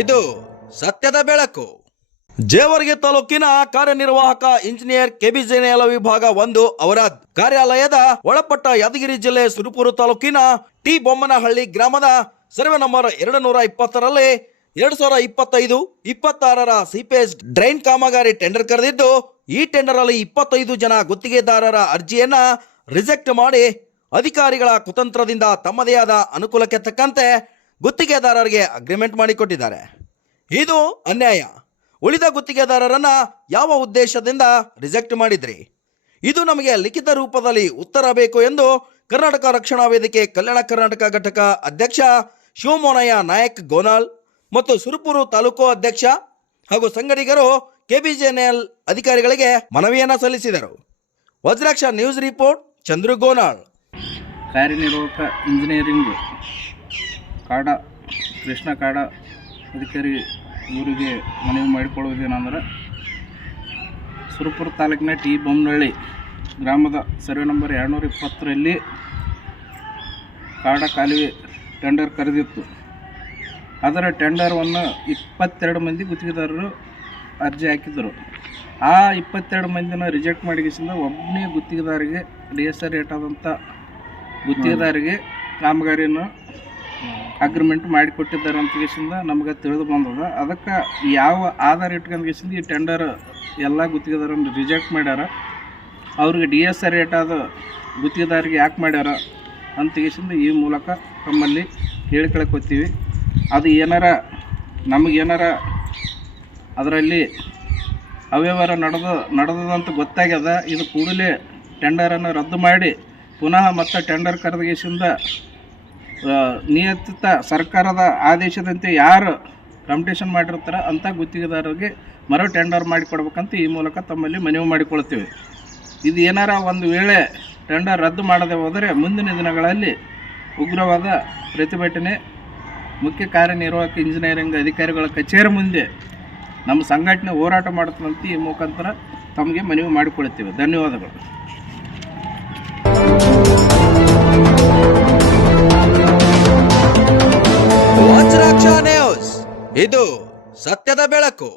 ಇದು ಸತ್ಯದ ಬೆಳಕು. ಜೇವರ್ಗಿ ತಾಲೂಕಿನ ಕಾರ್ಯನಿರ್ವಾಹಕ ಇಂಜಿನಿಯರ್ ಕೆಬಿಜೆನೆಲ ವಿಭಾಗ 1 ಅವರ ಕಾರ್ಯಾಲಯದ ಒಳಪಟ್ಟ ಯಾದಗಿರಿ ಜಿಲ್ಲೆ ಸುರಪುರ ತಾಲೂಕಿನ ಟಿ ಬೊಮ್ಮನಹಳ್ಳಿ ಗ್ರಾಮದ ಸರ್ವೆ ನಂಬರ್ 220ರಲ್ಲಿ 2025-26ರ ಸಿಪೇಜ್ ಡ್ರೈನ್ ಕಾಮಗಾರಿ ಟೆಂಡರ್ ಕರೆದಿದ್ದು, ಈ ಟೆಂಡರ್ ಅಲ್ಲಿ 25 ಜನ ಗುತ್ತಿಗೆದಾರರ ಅರ್ಜಿಯನ್ನ ರಿಜೆಕ್ಟ್ ಮಾಡಿ ಅಧಿಕಾರಿಗಳ ಕುತಂತ್ರದಿಂದ ತಮ್ಮದೇ ಆದ ಅನುಕೂಲಕ್ಕೆ ತಕ್ಕಂತೆ ಗುತ್ತಿಗೆದಾರರಿಗೆ ಅಗ್ರಿಮೆಂಟ್ ಮಾಡಿಕೊಟ್ಟಿದ್ದಾರೆ. ಇದು ಅನ್ಯಾಯ. ಉಳಿದ ಗುತ್ತಿಗೆದಾರರನ್ನ ಯಾವ ಉದ್ದೇಶದಿಂದ ರಿಜೆಕ್ಟ್ ಮಾಡಿದ್ರಿ? ಇದು ನಮಗೆ ಲಿಖಿತ ರೂಪದಲ್ಲಿ ಉತ್ತರ ಬೇಕು ಎಂದು ಕರ್ನಾಟಕ ರಕ್ಷಣಾ ವೇದಿಕೆ ಕಲ್ಯಾಣ ಕರ್ನಾಟಕ ಘಟಕ ಅಧ್ಯಕ್ಷ ಶಿವಮೋನಯ್ಯ ನಾಯಕ್ ಗೋನಾಳ್ ಮತ್ತು ಸುರಪುರ ತಾಲೂಕು ಅಧ್ಯಕ್ಷ ಹಾಗೂ ಸಂಘಟಕರು ಕೆಬಿಜೆಎನ್ಎಲ್ ಅಧಿಕಾರಿಗಳಿಗೆ ಮನವಿಯನ್ನ ಸಲ್ಲಿಸಿದರು. Vajraksha news report, Chandru Gonal. ಕಾರ್ಯನಿರ್ವಾಹಕ ಇಂಜಿನಿಯರಿಂಗ್ ಕಾಡ ಕೃಷ್ಣ ಕಾಡ ಅಧಿಕಾರಿ ಇವರಿಗೆ ಮನವಿ ಮಾಡಿಕೊಳ್ಳುವುದೇನೆಂದರೆ, ಸುರಪುರ ತಾಲೂಕಿನ ಟಿ ಬೊಮ್ಮನಹಳ್ಳಿ ಗ್ರಾಮದ ಸರ್ವೆ ನಂಬರ್ 220ರಲ್ಲಿ ಕಾಡ ಕಾಲುವೆ ಟೆಂಡರ್ ಕರೆದಿತ್ತು. ಅದರ ಟೆಂಡರನ್ನು 22 ಮಂದಿ ಗುತ್ತಿಗೆದಾರರು ಅರ್ಜಿ ಹಾಕಿದ್ದರು. ಆ 22 ಮಂದಿನ ರಿಜೆಕ್ಟ್ ಮಾಡಿಸಿದ ಒಬ್ಬನೇ ಗುತ್ತಿಗೆದಾರಿಗೆ DSR ರೇಟ್ ಆದಂಥ ಗುತ್ತಿಗೆದಾರಿಗೆ ಕಾಮಗಾರಿಯನ್ನು ಅಗ್ರಿಮೆಂಟ್ ಮಾಡಿಕೊಟ್ಟಿದ್ದಾರೆ ಅಂತಗಿಸಿಂದ ನಮಗೆ ತಿಳಿದು ಬಂದದ. ಅದಕ್ಕೆ ಯಾವ ಆಧಾರ ಇಟ್ಕೊಂಡ್ಗಿಸಿಂದ ಈ ಟೆಂಡರ್ ಎಲ್ಲ ಗುತ್ತಿಗೆದಾರನ್ನು ರಿಜೆಕ್ಟ್ ಮಾಡ್ಯಾರ, ಅವ್ರಿಗೆ DSR ರೇಟ್ ಆದ ಗುತ್ತಿಗೆದಾರಿಗೆ ಯಾಕೆ ಮಾಡ್ಯಾರ ಅಂತಗಿಸಿಂದ ಈ ಮೂಲಕ ತಮ್ಮಲ್ಲಿ ಹೇಳ್ಕೊಳ್ಕೊತೀವಿ. ಅದು ನಮಗೇನಾರ ಅದರಲ್ಲಿ ಅವ್ಯವಹಾರ ನಡೆದಂತ ಗೊತ್ತಾಗ್ಯದ. ಇದು ಕೂಡಲೇ ಟೆಂಡರನ್ನು ರದ್ದು ಮಾಡಿ ಪುನಃ ಮತ್ತೆ ಟೆಂಡರ್ ಕರೆದಗಿಸಿಂದ ನಿಯಮಿತ ಸರ್ಕಾರದ ಆದೇಶದಂತೆ ಯಾರು ಕಾಂಪಿಟೇಷನ್ ಮಾಡಿರ್ತಾರೆ ಅಂಥ ಗುತ್ತಿಗೆದಾರರಿಗೆ ಮರು ಟೆಂಡರ್ ಮಾಡಿಕೊಡ್ಬೇಕಂತ ಈ ಮೂಲಕ ತಮ್ಮಲ್ಲಿ ಮನವಿ ಮಾಡಿಕೊಳ್ತೀವಿ. ಇದು ಏನಾರ ಒಂದು ವೇಳೆ ಟೆಂಡರ್ ರದ್ದು ಮಾಡದೆ ಹೋದರೆ ಮುಂದಿನ ದಿನಗಳಲ್ಲಿ ಉಗ್ರವಾದ ಪ್ರತಿಭಟನೆ ಮುಖ್ಯ ಕಾರ್ಯನಿರ್ವಾಹಕ ಇಂಜಿನಿಯರಿಂಗ್ ಅಧಿಕಾರಿಗಳ ಕಚೇರಿ ಮುಂದೆ ನಮ್ಮ ಸಂಘಟನೆ ಹೋರಾಟ ಮಾಡುತ್ತಂತ ಈ ಮುಖಾಂತರ ತಮಗೆ ಮನವಿ ಮಾಡಿಕೊಳ್ತೀವಿ. ಧನ್ಯವಾದಗಳು. ವಜ್ರಾಕ್ಷ ನ್ಯೂಸ್, ಇದು ಸತ್ಯದ ಬೆಳಕು.